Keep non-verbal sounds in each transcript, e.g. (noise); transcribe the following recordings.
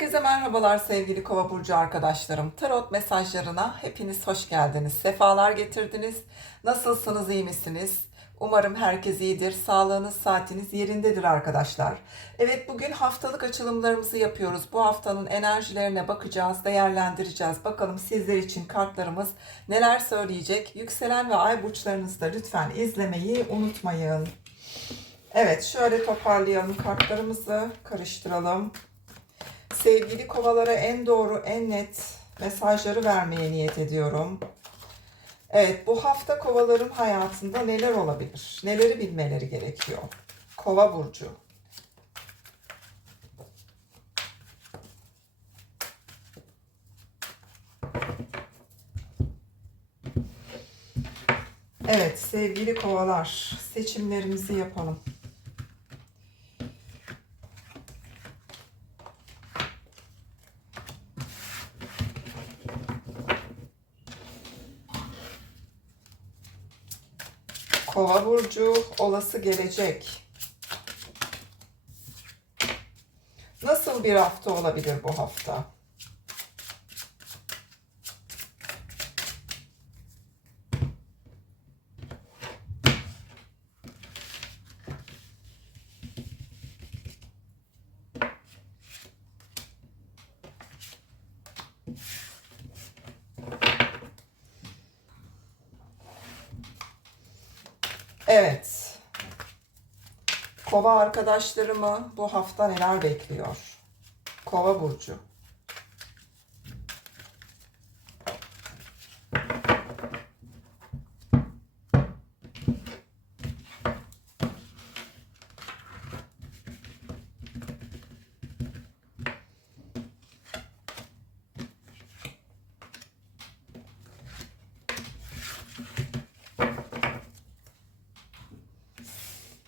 Herkese merhabalar sevgili Kova burcu arkadaşlarım. Tarot mesajlarına hepiniz hoş geldiniz. Sefalar getirdiniz. Nasılsınız, iyi misiniz? Umarım herkes iyidir. Sağlığınız, saatiniz yerindedir arkadaşlar. Evet bugün haftalık açılımlarımızı yapıyoruz. Bu haftanın enerjilerine bakacağız, değerlendireceğiz. Bakalım sizler için kartlarımız neler söyleyecek? Yükselen ve ay burçlarınızı da lütfen izlemeyi unutmayın. Evet şöyle toparlayalım kartlarımızı, karıştıralım. Sevgili kovalara en doğru, en net mesajları vermeye niyet ediyorum. Evet, bu hafta kovaların hayatında neler olabilir? Neleri bilmeleri gerekiyor? Kova burcu. Evet, sevgili kovalar, seçimlerimizi yapalım. Kova burcu olası gelecek. Nasıl bir hafta olabilir bu hafta? Evet. Kova arkadaşlarımı bu hafta neler bekliyor? Kova burcu.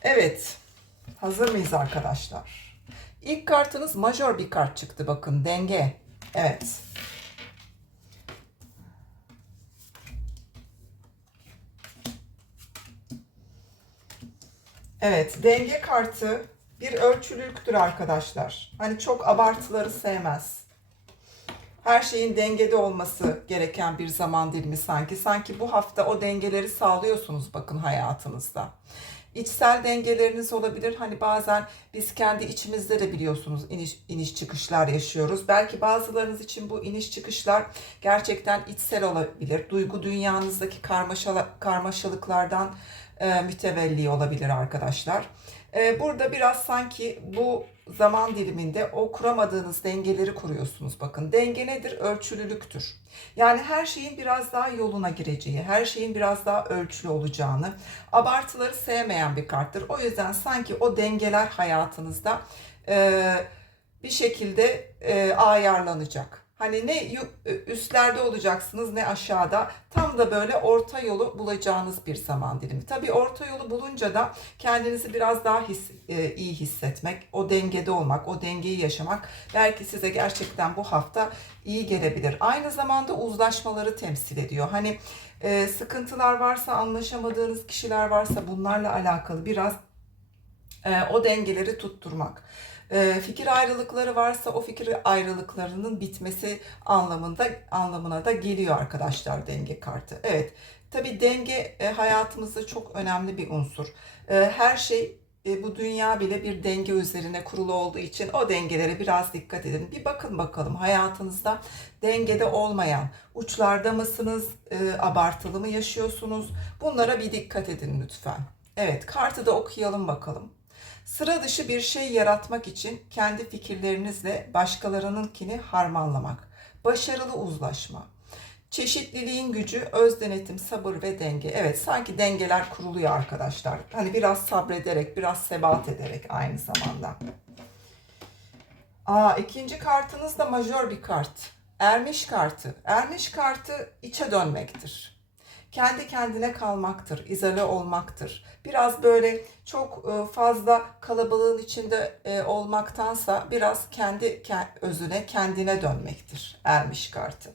Evet. Hazır mıyız arkadaşlar? İlk kartınız majör bir kart çıktı bakın. Denge. Evet. Evet. Denge kartı bir ölçülülüktür arkadaşlar. Hani çok abartıları sevmez. Her şeyin dengede olması gereken bir zaman dilimi sanki. Sanki bu hafta o dengeleri sağlıyorsunuz bakın hayatınızda. İçsel dengeleriniz olabilir. Hani bazen biz kendi içimizde de biliyorsunuz iniş, iniş çıkışlar yaşıyoruz. Belki bazılarınız için bu iniş çıkışlar gerçekten içsel olabilir. Duygu dünyanızdaki karmaşala, karmaşalıklardan e, mütevelli olabilir arkadaşlar. E, burada biraz sanki bu zaman diliminde o kuramadığınız dengeleri kuruyorsunuz. Bakın denge nedir? Ölçülülüktür. Yani her şeyin biraz daha yoluna gireceği, her şeyin biraz daha ölçülü olacağını, abartıları sevmeyen bir karttır. O yüzden sanki o dengeler hayatınızda e, bir şekilde e, ayarlanacak. Hani ne üstlerde olacaksınız ne aşağıda. Tam da böyle orta yolu bulacağınız bir zaman dilimi. Tabii orta yolu bulunca da kendinizi biraz daha his, e, iyi hissetmek, o dengede olmak, o dengeyi yaşamak belki size gerçekten bu hafta iyi gelebilir. Aynı zamanda uzlaşmaları temsil ediyor. Hani e, sıkıntılar varsa, anlaşamadığınız kişiler varsa bunlarla alakalı biraz e, o dengeleri tutturmak. Ee, fikir ayrılıkları varsa o fikir ayrılıklarının bitmesi anlamında anlamına da geliyor arkadaşlar denge kartı. Evet. Tabi denge e, hayatımızda çok önemli bir unsur. Ee, her şey e, bu dünya bile bir denge üzerine kurulu olduğu için o dengelere biraz dikkat edin. Bir bakın bakalım hayatınızda dengede olmayan uçlarda mısınız, e, abartılı mı yaşıyorsunuz? Bunlara bir dikkat edin lütfen. Evet kartı da okuyalım bakalım. Sıra dışı bir şey yaratmak için kendi fikirlerinizle başkalarınınkini harmanlamak. Başarılı uzlaşma. Çeşitliliğin gücü, öz denetim, sabır ve denge. Evet sanki dengeler kuruluyor arkadaşlar. Hani biraz sabrederek, biraz sebat ederek aynı zamanda. Aa, ikinci kartınız da majör bir kart. Ermiş kartı. Ermiş kartı içe dönmektir. Kendi kendine kalmaktır, izole olmaktır. Biraz böyle çok e, fazla kalabalığın içinde e, olmaktansa biraz kendi ke- özüne, kendine dönmektir ermiş kartı.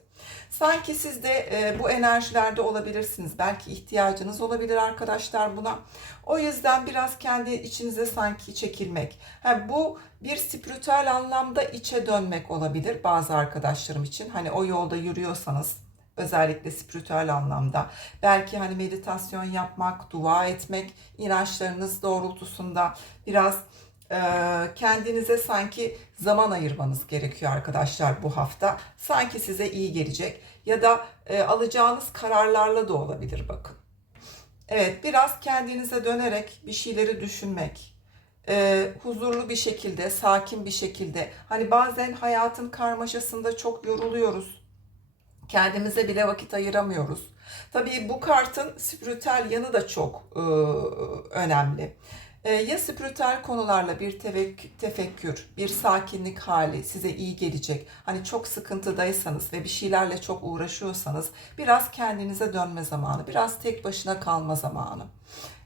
Sanki siz de e, bu enerjilerde olabilirsiniz. Belki ihtiyacınız olabilir arkadaşlar buna. O yüzden biraz kendi içinize sanki çekilmek. Ha, bu bir spiritüel anlamda içe dönmek olabilir bazı arkadaşlarım için. Hani o yolda yürüyorsanız özellikle spiritüel anlamda. Belki hani meditasyon yapmak, dua etmek, inançlarınız doğrultusunda biraz e, kendinize sanki zaman ayırmanız gerekiyor arkadaşlar bu hafta. Sanki size iyi gelecek ya da e, alacağınız kararlarla da olabilir bakın. Evet, biraz kendinize dönerek bir şeyleri düşünmek, e, huzurlu bir şekilde, sakin bir şekilde. Hani bazen hayatın karmaşasında çok yoruluyoruz. Kendimize bile vakit ayıramıyoruz. Tabii bu kartın spiritüel yanı da çok e, önemli. E, ya spiritüel konularla bir tefek- tefekkür, bir sakinlik hali size iyi gelecek. Hani çok sıkıntıdaysanız ve bir şeylerle çok uğraşıyorsanız biraz kendinize dönme zamanı, biraz tek başına kalma zamanı.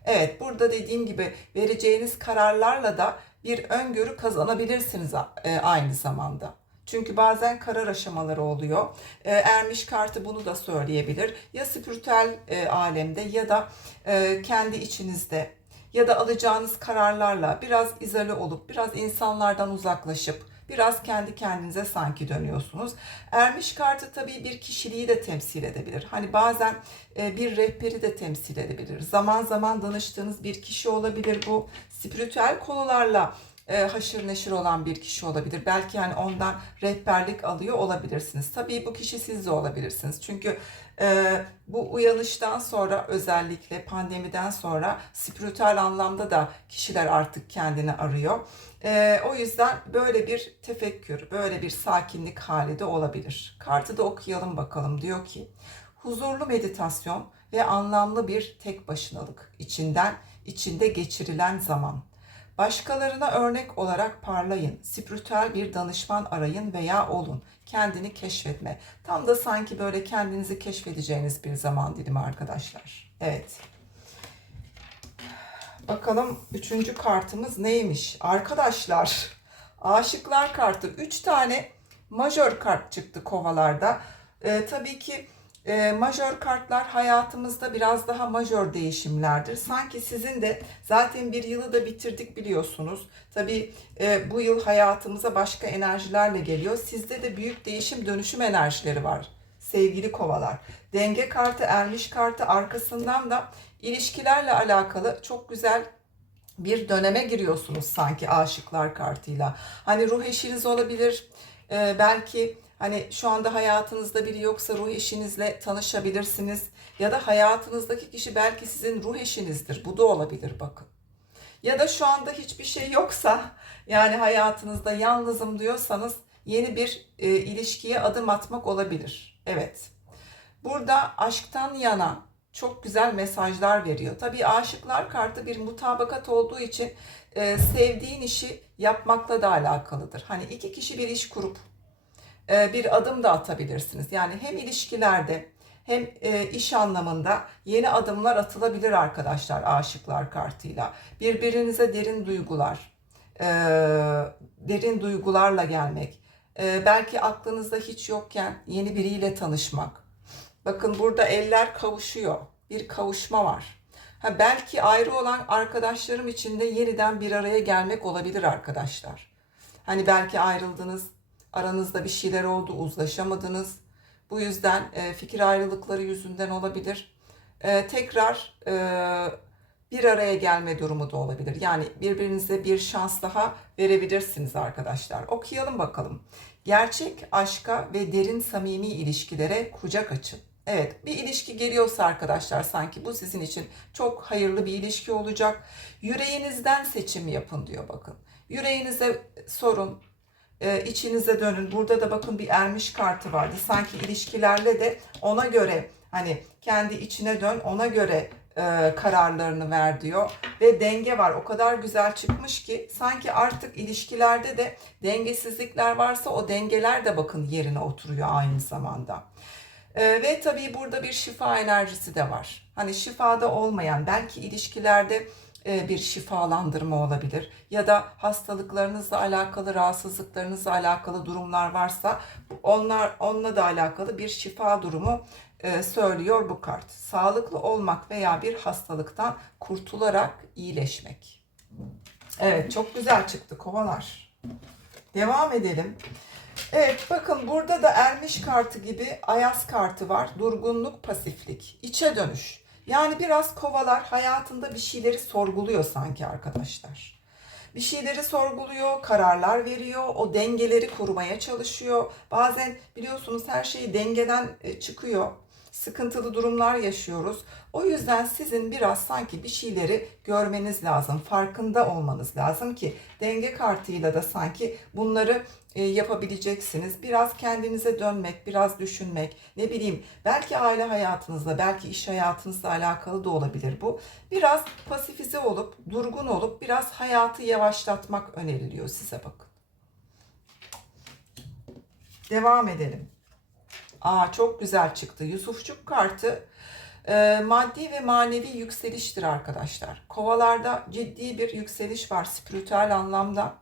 Evet, burada dediğim gibi vereceğiniz kararlarla da bir öngörü kazanabilirsiniz e, aynı zamanda. Çünkü bazen karar aşamaları oluyor. E, Ermiş kartı bunu da söyleyebilir. Ya spiritüel e, alemde ya da e, kendi içinizde ya da alacağınız kararlarla biraz izole olup biraz insanlardan uzaklaşıp biraz kendi kendinize sanki dönüyorsunuz. Ermiş kartı tabii bir kişiliği de temsil edebilir. Hani bazen e, bir rehberi de temsil edebilir. Zaman zaman danıştığınız bir kişi olabilir bu. Spiritüel konularla e, haşır neşir olan bir kişi olabilir. Belki yani ondan rehberlik alıyor olabilirsiniz. Tabii bu kişi siz de olabilirsiniz. Çünkü e, bu uyanıştan sonra özellikle pandemiden sonra spiritüel anlamda da kişiler artık kendini arıyor. E, o yüzden böyle bir tefekkür, böyle bir sakinlik hali de olabilir. Kartı da okuyalım bakalım. Diyor ki huzurlu meditasyon ve anlamlı bir tek başınalık içinden içinde geçirilen zaman. Başkalarına örnek olarak parlayın. Spiritüel bir danışman arayın veya olun. Kendini keşfetme. Tam da sanki böyle kendinizi keşfedeceğiniz bir zaman dilimi arkadaşlar. Evet. Bakalım üçüncü kartımız neymiş? Arkadaşlar, (laughs) aşıklar kartı. Üç tane majör kart çıktı kovalarda. Ee, tabii ki e, majör kartlar hayatımızda biraz daha majör değişimlerdir. Sanki sizin de zaten bir yılı da bitirdik biliyorsunuz. Tabii e, bu yıl hayatımıza başka enerjilerle geliyor. Sizde de büyük değişim dönüşüm enerjileri var sevgili kovalar. Denge kartı, ermiş kartı arkasından da ilişkilerle alakalı çok güzel bir döneme giriyorsunuz sanki aşıklar kartıyla. Hani ruh eşiniz olabilir. Ee, belki hani şu anda hayatınızda biri yoksa ruh eşinizle tanışabilirsiniz. Ya da hayatınızdaki kişi belki sizin ruh eşinizdir. Bu da olabilir bakın. Ya da şu anda hiçbir şey yoksa yani hayatınızda yalnızım diyorsanız yeni bir e, ilişkiye adım atmak olabilir. Evet. Burada aşktan yana çok güzel mesajlar veriyor. Tabii aşıklar kartı bir mutabakat olduğu için e, sevdiğin işi yapmakla da alakalıdır. Hani iki kişi bir iş kurup bir adım da atabilirsiniz. Yani hem ilişkilerde hem e, iş anlamında yeni adımlar atılabilir arkadaşlar aşıklar kartıyla. Birbirinize derin duygular, e, derin duygularla gelmek. E, belki aklınızda hiç yokken yeni biriyle tanışmak. Bakın burada eller kavuşuyor. Bir kavuşma var. Ha, belki ayrı olan arkadaşlarım için de yeniden bir araya gelmek olabilir arkadaşlar. Hani belki ayrıldınız, aranızda bir şeyler oldu, uzlaşamadınız. Bu yüzden e, fikir ayrılıkları yüzünden olabilir. E, tekrar e, bir araya gelme durumu da olabilir. Yani birbirinize bir şans daha verebilirsiniz arkadaşlar. Okuyalım bakalım. Gerçek aşka ve derin samimi ilişkilere kucak açın. Evet, bir ilişki geliyorsa arkadaşlar sanki bu sizin için çok hayırlı bir ilişki olacak. Yüreğinizden seçim yapın diyor bakın. Yüreğinize sorun, e, içinize dönün. Burada da bakın bir ermiş kartı vardı. Sanki ilişkilerle de ona göre hani kendi içine dön, ona göre e, kararlarını ver diyor. Ve denge var. O kadar güzel çıkmış ki sanki artık ilişkilerde de dengesizlikler varsa o dengeler de bakın yerine oturuyor aynı zamanda. Ee, ve tabii burada bir şifa enerjisi de var. Hani şifada olmayan belki ilişkilerde e, bir şifalandırma olabilir ya da hastalıklarınızla alakalı, rahatsızlıklarınızla alakalı durumlar varsa onlar onunla da alakalı bir şifa durumu e, söylüyor bu kart. Sağlıklı olmak veya bir hastalıktan kurtularak iyileşmek. Evet, çok güzel çıktı kovalar. Devam edelim. Evet bakın burada da ermiş kartı gibi ayaz kartı var. Durgunluk, pasiflik, içe dönüş. Yani biraz kovalar hayatında bir şeyleri sorguluyor sanki arkadaşlar. Bir şeyleri sorguluyor, kararlar veriyor, o dengeleri kurmaya çalışıyor. Bazen biliyorsunuz her şey dengeden e, çıkıyor. Sıkıntılı durumlar yaşıyoruz. O yüzden sizin biraz sanki bir şeyleri görmeniz lazım, farkında olmanız lazım ki denge kartıyla da sanki bunları e, yapabileceksiniz. Biraz kendinize dönmek, biraz düşünmek, ne bileyim belki aile hayatınızla, belki iş hayatınızla alakalı da olabilir bu. Biraz pasifize olup, durgun olup biraz hayatı yavaşlatmak öneriliyor size bakın. Devam edelim. Aa çok güzel çıktı. Yusufçuk kartı e, maddi ve manevi yükseliştir arkadaşlar. Kovalarda ciddi bir yükseliş var spiritüel anlamda.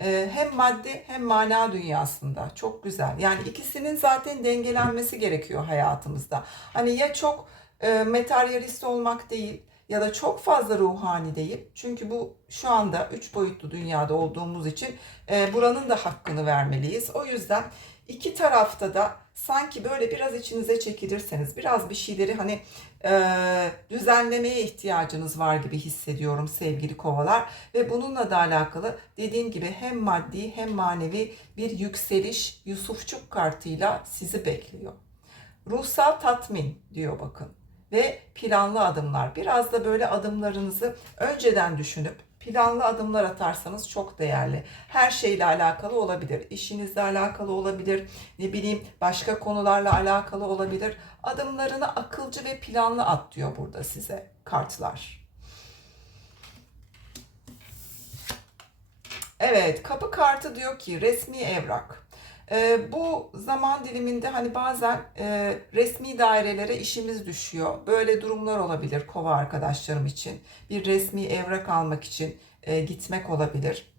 E, hem maddi hem mana dünyasında. Çok güzel. Yani ikisinin zaten dengelenmesi gerekiyor hayatımızda. Hani ya çok e, materyalist olmak değil ya da çok fazla ruhani değil. Çünkü bu şu anda üç boyutlu dünyada olduğumuz için e, buranın da hakkını vermeliyiz. O yüzden iki tarafta da sanki böyle biraz içinize çekilirseniz, biraz bir şeyleri hani e, düzenlemeye ihtiyacınız var gibi hissediyorum sevgili kovalar. Ve bununla da alakalı dediğim gibi hem maddi hem manevi bir yükseliş Yusufçuk kartıyla sizi bekliyor. Ruhsal tatmin diyor bakın ve planlı adımlar. Biraz da böyle adımlarınızı önceden düşünüp planlı adımlar atarsanız çok değerli. Her şeyle alakalı olabilir. İşinizle alakalı olabilir. Ne bileyim başka konularla alakalı olabilir. Adımlarını akılcı ve planlı at diyor burada size kartlar. Evet, kapı kartı diyor ki resmi evrak. Ee, bu zaman diliminde hani bazen e, resmi dairelere işimiz düşüyor. Böyle durumlar olabilir kova arkadaşlarım için. Bir resmi evrak almak için e, gitmek olabilir.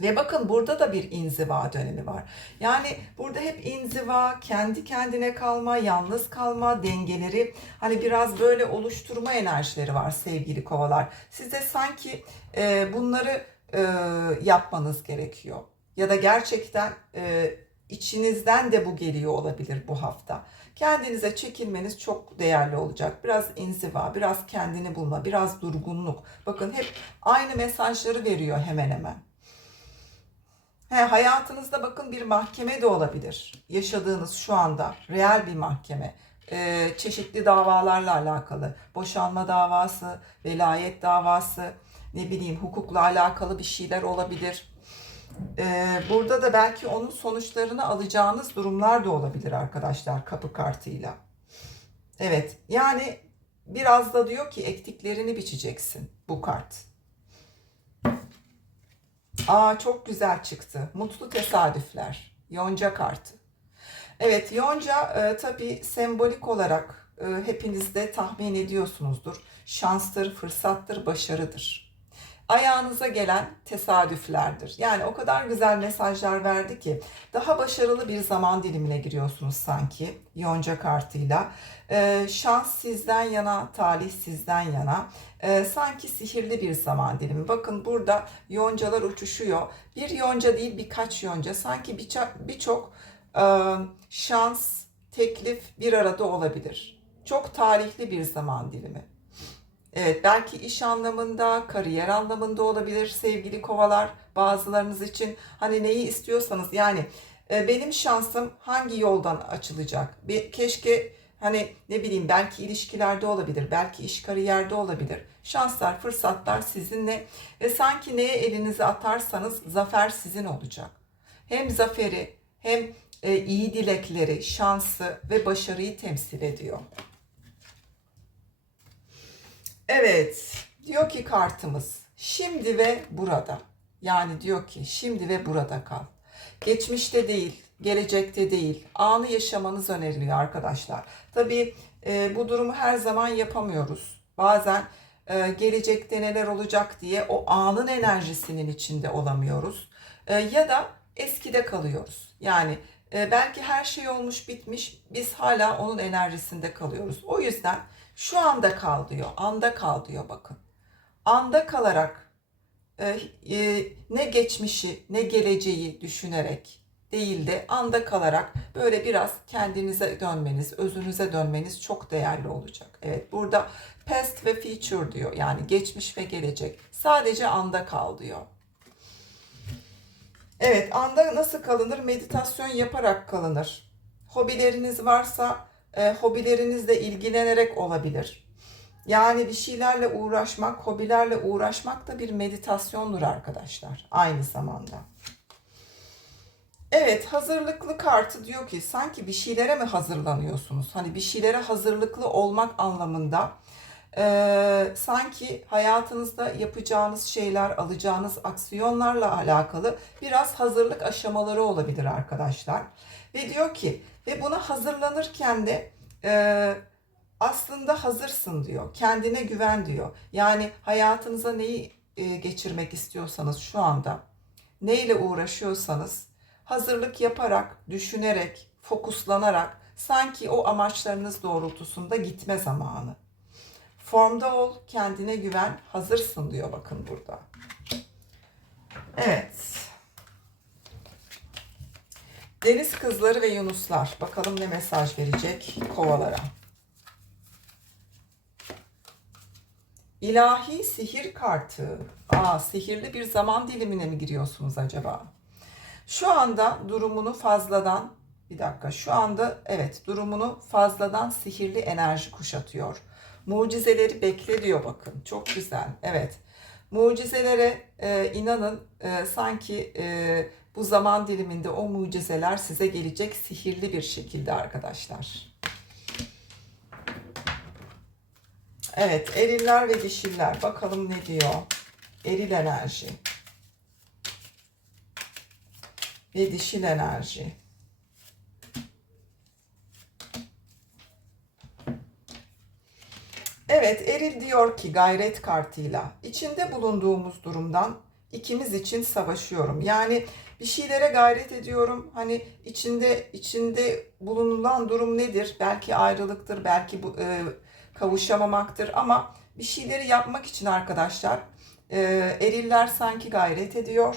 Ve bakın burada da bir inziva dönemi var. Yani burada hep inziva, kendi kendine kalma, yalnız kalma dengeleri hani biraz böyle oluşturma enerjileri var sevgili kovalar. Size sanki e, bunları e, yapmanız gerekiyor. Ya da gerçekten e, içinizden de bu geliyor olabilir bu hafta. Kendinize çekilmeniz çok değerli olacak. Biraz inziva, biraz kendini bulma, biraz durgunluk. Bakın hep aynı mesajları veriyor hemen hemen. He, hayatınızda bakın bir mahkeme de olabilir. Yaşadığınız şu anda reel bir mahkeme. Ee, çeşitli davalarla alakalı. Boşanma davası, velayet davası, ne bileyim hukukla alakalı bir şeyler olabilir. Ee, burada da belki onun sonuçlarını alacağınız durumlar da olabilir arkadaşlar kapı kartıyla. Evet yani biraz da diyor ki ektiklerini biçeceksin bu kart. Aa çok güzel çıktı. Mutlu tesadüfler. Yonca kartı. Evet yonca e, tabii sembolik olarak e, hepiniz de tahmin ediyorsunuzdur. Şanstır, fırsattır, başarıdır ayağınıza gelen tesadüflerdir. Yani o kadar güzel mesajlar verdi ki daha başarılı bir zaman dilimine giriyorsunuz sanki Yonca kartıyla. Ee, şans sizden yana, talih sizden yana. Ee, sanki sihirli bir zaman dilimi. Bakın burada yoncalar uçuşuyor. Bir yonca değil birkaç yonca. Sanki birçok birçok e, şans, teklif bir arada olabilir. Çok talihli bir zaman dilimi. Evet belki iş anlamında, kariyer anlamında olabilir sevgili kovalar bazılarınız için. Hani neyi istiyorsanız yani e, benim şansım hangi yoldan açılacak? Bir, keşke hani ne bileyim belki ilişkilerde olabilir, belki iş kariyerde olabilir. Şanslar, fırsatlar sizinle ve sanki neye elinizi atarsanız zafer sizin olacak. Hem zaferi hem e, iyi dilekleri, şansı ve başarıyı temsil ediyor. Evet, diyor ki kartımız şimdi ve burada. Yani diyor ki şimdi ve burada kal. Geçmişte değil, gelecekte değil, anı yaşamanız öneriliyor arkadaşlar. Tabii e, bu durumu her zaman yapamıyoruz. Bazen e, gelecekte neler olacak diye o anın enerjisinin içinde olamıyoruz. E, ya da eskide kalıyoruz. Yani e, belki her şey olmuş bitmiş, biz hala onun enerjisinde kalıyoruz. O yüzden şu anda kal diyor, anda kal diyor bakın. Anda kalarak e, e, ne geçmişi ne geleceği düşünerek değil de anda kalarak böyle biraz kendinize dönmeniz, özünüze dönmeniz çok değerli olacak. Evet burada past ve future diyor. Yani geçmiş ve gelecek. Sadece anda kal diyor. Evet, anda nasıl kalınır? Meditasyon yaparak kalınır. Hobileriniz varsa e, hobilerinizle ilgilenerek olabilir. Yani bir şeylerle uğraşmak, hobilerle uğraşmak da bir meditasyondur arkadaşlar aynı zamanda. Evet, hazırlıklı kartı diyor ki sanki bir şeylere mi hazırlanıyorsunuz? Hani bir şeylere hazırlıklı olmak anlamında ee, sanki hayatınızda yapacağınız şeyler, alacağınız aksiyonlarla alakalı biraz hazırlık aşamaları olabilir arkadaşlar. Ve diyor ki ve buna hazırlanırken de e, aslında hazırsın diyor. Kendine güven diyor. Yani hayatınıza neyi e, geçirmek istiyorsanız şu anda, neyle uğraşıyorsanız hazırlık yaparak, düşünerek, fokuslanarak sanki o amaçlarınız doğrultusunda gitme zamanı. Formda ol, kendine güven, hazırsın diyor bakın burada. Evet. Deniz kızları ve yunuslar. Bakalım ne mesaj verecek kovalara. İlahi sihir kartı. Aa, sihirli bir zaman dilimine mi giriyorsunuz acaba? Şu anda durumunu fazladan, bir dakika şu anda evet durumunu fazladan sihirli enerji kuşatıyor. Mucizeleri bekle diyor bakın. Çok güzel. Evet. Mucizelere e, inanın e, sanki e, bu zaman diliminde o mucizeler size gelecek sihirli bir şekilde arkadaşlar. Evet, eriller ve dişiller. Bakalım ne diyor? Eril enerji. Ve dişil enerji. Evet, Eril diyor ki gayret kartıyla içinde bulunduğumuz durumdan ikimiz için savaşıyorum. Yani bir şeylere gayret ediyorum. Hani içinde içinde bulunulan durum nedir? Belki ayrılıktır, belki bu e, kavuşamamaktır ama bir şeyleri yapmak için arkadaşlar e, eriller sanki gayret ediyor.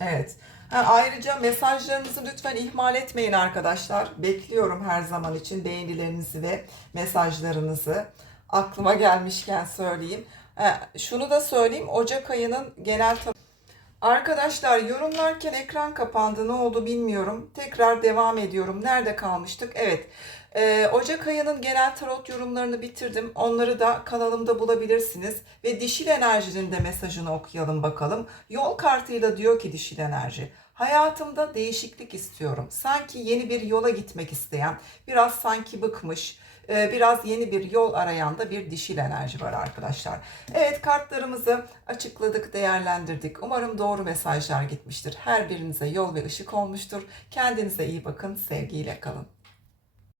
Evet. Ha, ayrıca mesajlarınızı lütfen ihmal etmeyin arkadaşlar. Bekliyorum her zaman için beğenilerinizi ve mesajlarınızı. Aklıma gelmişken söyleyeyim. Ha, şunu da söyleyeyim. Ocak ayının genel tab- Arkadaşlar yorumlarken ekran kapandı. Ne oldu bilmiyorum. Tekrar devam ediyorum. Nerede kalmıştık? Evet. Ee, Ocak ayının genel tarot yorumlarını bitirdim. Onları da kanalımda bulabilirsiniz. Ve dişil enerjinin de mesajını okuyalım bakalım. Yol kartıyla diyor ki dişil enerji. Hayatımda değişiklik istiyorum. Sanki yeni bir yola gitmek isteyen, biraz sanki bıkmış, e, biraz yeni bir yol arayan da bir dişil enerji var arkadaşlar. Evet kartlarımızı açıkladık, değerlendirdik. Umarım doğru mesajlar gitmiştir. Her birinize yol ve ışık olmuştur. Kendinize iyi bakın, sevgiyle kalın.